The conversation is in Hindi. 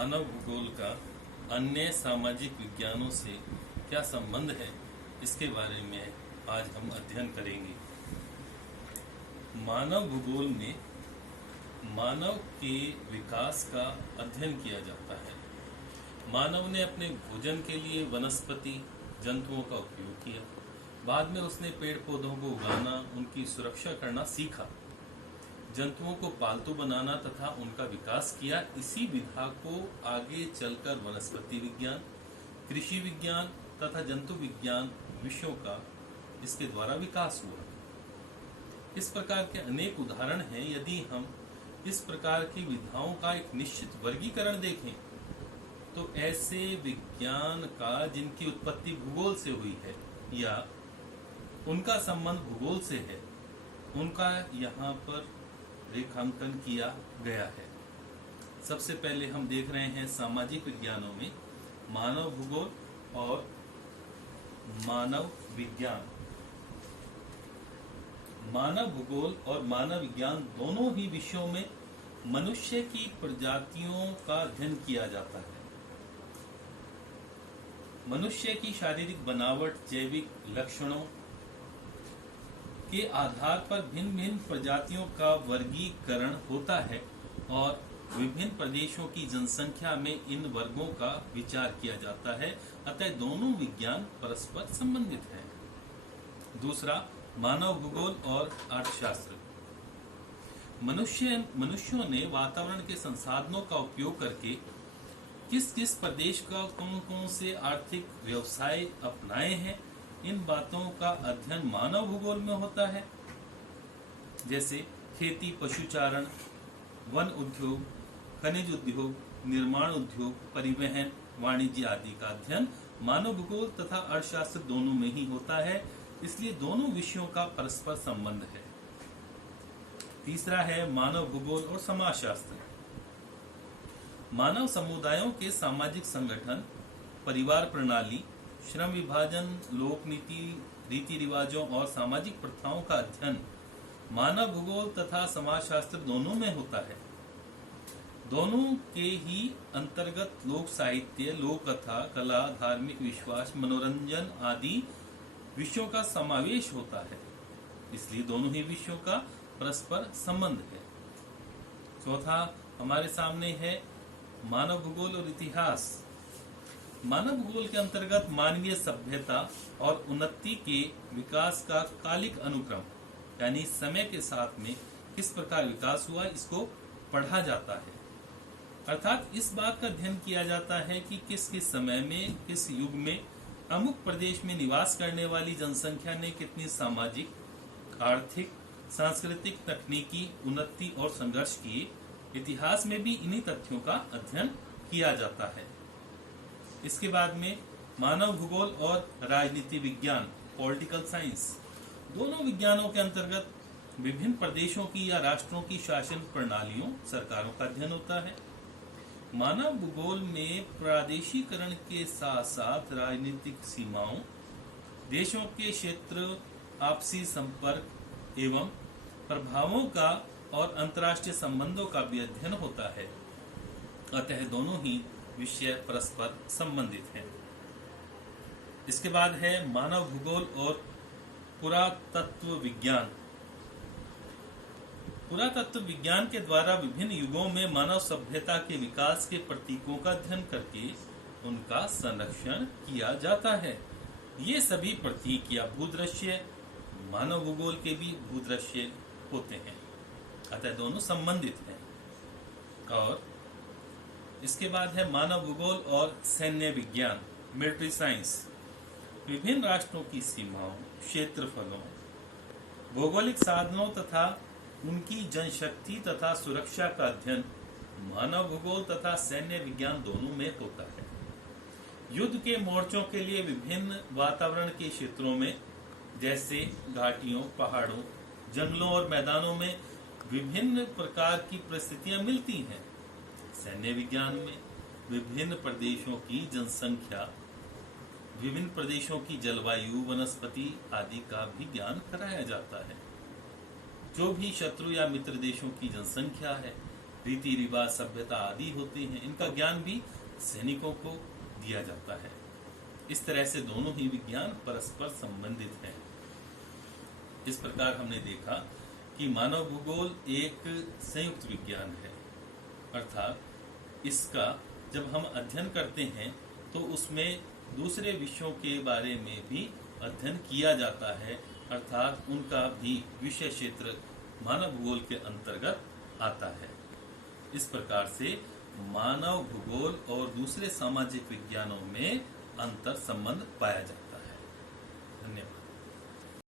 मानव भूगोल का अन्य सामाजिक विज्ञानों से क्या संबंध है, इसके बारे में आज हम अध्ययन करेंगे। मानव भूगोल में मानव के विकास का अध्ययन किया जाता है। मानव ने अपने भोजन के लिए वनस्पति जंतुओं का उपयोग किया। बाद में उसने पेड़ पौधों को उगाना, उनकी सुरक्षा करना सीखा, जंतुओं को पालतू बनाना तथा उनका विकास किया। इसी विधा को आगे चलकर वनस्पति विज्ञान, कृषि विज्ञान तथा जंतु विज्ञान विषयों का इसके द्वारा विकास हुआ। इस प्रकार के अनेक उदाहरण हैं। यदि हम इस प्रकार की विधाओं का एक निश्चित वर्गीकरण देखें तो ऐसे विज्ञान का जिनकी उत्पत्ति भूगोल से हुई है या उनका संबंध भूगोल से है, उनका यहाँ पर रेखांकन किया गया है। सबसे पहले हम देख रहे हैं सामाजिक विज्ञानों में मानव भूगोल और मानव विज्ञान। मानव भूगोल और मानव विज्ञान दोनों ही विषयों में मनुष्य की प्रजातियों का अध्ययन किया जाता है। मनुष्य की शारीरिक बनावट, जैविक लक्षणों के आधार पर भिन्न भिन्न प्रजातियों का वर्गीकरण होता है और विभिन्न प्रदेशों की जनसंख्या में इन वर्गों का विचार किया जाता है। अतः दोनों विज्ञान परस्पर संबंधित हैं। दूसरा, मानव भूगोल और अर्थशास्त्र। मनुष्यों ने वातावरण के संसाधनों का उपयोग करके किस किस प्रदेश का कौन कौन से आर्थिक व्यवसाय अपनाए हैं, इन बातों का अध्ययन मानव भूगोल में होता है। जैसे खेती, पशुचारण, वन उद्योग, खनिज उद्योग, निर्माण उद्योग, परिवहन, वाणिज्य आदि का अध्ययन मानव भूगोल तथा अर्थशास्त्र दोनों में ही होता है। इसलिए दोनों विषयों का परस्पर संबंध है। तीसरा है मानव भूगोल और समाजशास्त्र। मानव समुदायों के सामाजिक संगठन, परिवार प्रणाली, श्रम विभाजन, लोक नीति, रीति रिवाजों और सामाजिक प्रथाओं का अध्ययन मानव भूगोल तथा समाजशास्त्र दोनों में होता है। दोनों के ही अंतर्गत लोक साहित्य, लोक कथा, कला, धार्मिक विश्वास, मनोरंजन आदि विषयों का समावेश होता है। इसलिए दोनों ही विषयों का परस्पर संबंध है। चौथा हमारे सामने है मानव भूगोल और इतिहास। मानव भूगोल के अंतर्गत मानवीय सभ्यता और उन्नति के विकास का कालिक अनुक्रम, यानी समय के साथ में किस प्रकार विकास हुआ, इसको पढ़ा जाता है। अर्थात इस बात का अध्ययन किया जाता है कि किस किस समय में, किस युग में अमुक प्रदेश में निवास करने वाली जनसंख्या ने कितनी सामाजिक, आर्थिक, सांस्कृतिक, तकनीकी उन्नति और संघर्ष किए। इतिहास में भी इन्हीं तथ्यों का अध्ययन किया जाता है। इसके बाद में मानव भूगोल और राजनीति विज्ञान, पॉलिटिकल साइंस। दोनों विज्ञानों के अंतर्गत विभिन्न प्रदेशों की या राष्ट्रों की शासन प्रणालियों, सरकारों का अध्ययन होता है। मानव भूगोल में प्रादेशिकरण के साथ साथ राजनीतिक सीमाओं, देशों के क्षेत्र, आपसी संपर्क एवं प्रभावों का और अंतर्राष्ट्रीय संबंधों का भी अध्ययन होता है। अतः दोनों ही विषय परस्पर संबंधित हैं। इसके बाद है मानव भूगोल और पुरातत्व विज्ञान। पुरातत्व विज्ञान के द्वारा विभिन्न युगों में मानव सभ्यता के विकास के प्रतीकों का अध्ययन करके उनका संरक्षण किया जाता है। ये सभी प्रतीक या भूदृश्य मानव भूगोल के भी भूदृश्य होते हैं। अतः दोनों संबंधित हैं। और इसके बाद है मानव भूगोल और सैन्य विज्ञान, मिलिट्री साइंस। विभिन्न राष्ट्रों की सीमाओं, क्षेत्रफलों, भौगोलिक साधनों तथा उनकी जनशक्ति तथा सुरक्षा का अध्ययन मानव भूगोल तथा सैन्य विज्ञान दोनों में होता है। युद्ध के मोर्चों के लिए विभिन्न वातावरण के क्षेत्रों में, जैसे घाटियों, पहाड़ों, जंगलों और मैदानों में विभिन्न प्रकार की परिस्थितियां मिलती हैं। सैन्य विज्ञान में विभिन्न प्रदेशों की जनसंख्या, विभिन्न प्रदेशों की जलवायु, वनस्पति आदि का भी ज्ञान कराया जाता है। जो भी शत्रु या मित्र देशों की जनसंख्या है, रीति रिवाज, सभ्यता आदि होते हैं, इनका ज्ञान भी सैनिकों को दिया जाता है। इस तरह से दोनों ही विज्ञान परस्पर संबंधित हैं। इस प्रकार हमने देखा कि मानव भूगोल एक संयुक्त विज्ञान है, अर्थात इसका जब हम अध्ययन करते हैं तो उसमें दूसरे विषयों के बारे में भी अध्ययन किया जाता है, अर्थात उनका भी विषय क्षेत्र मानव भूगोल के अंतर्गत आता है। इस प्रकार से मानव भूगोल और दूसरे सामाजिक विज्ञानों में अंतर संबंध पाया जाता है। धन्यवाद।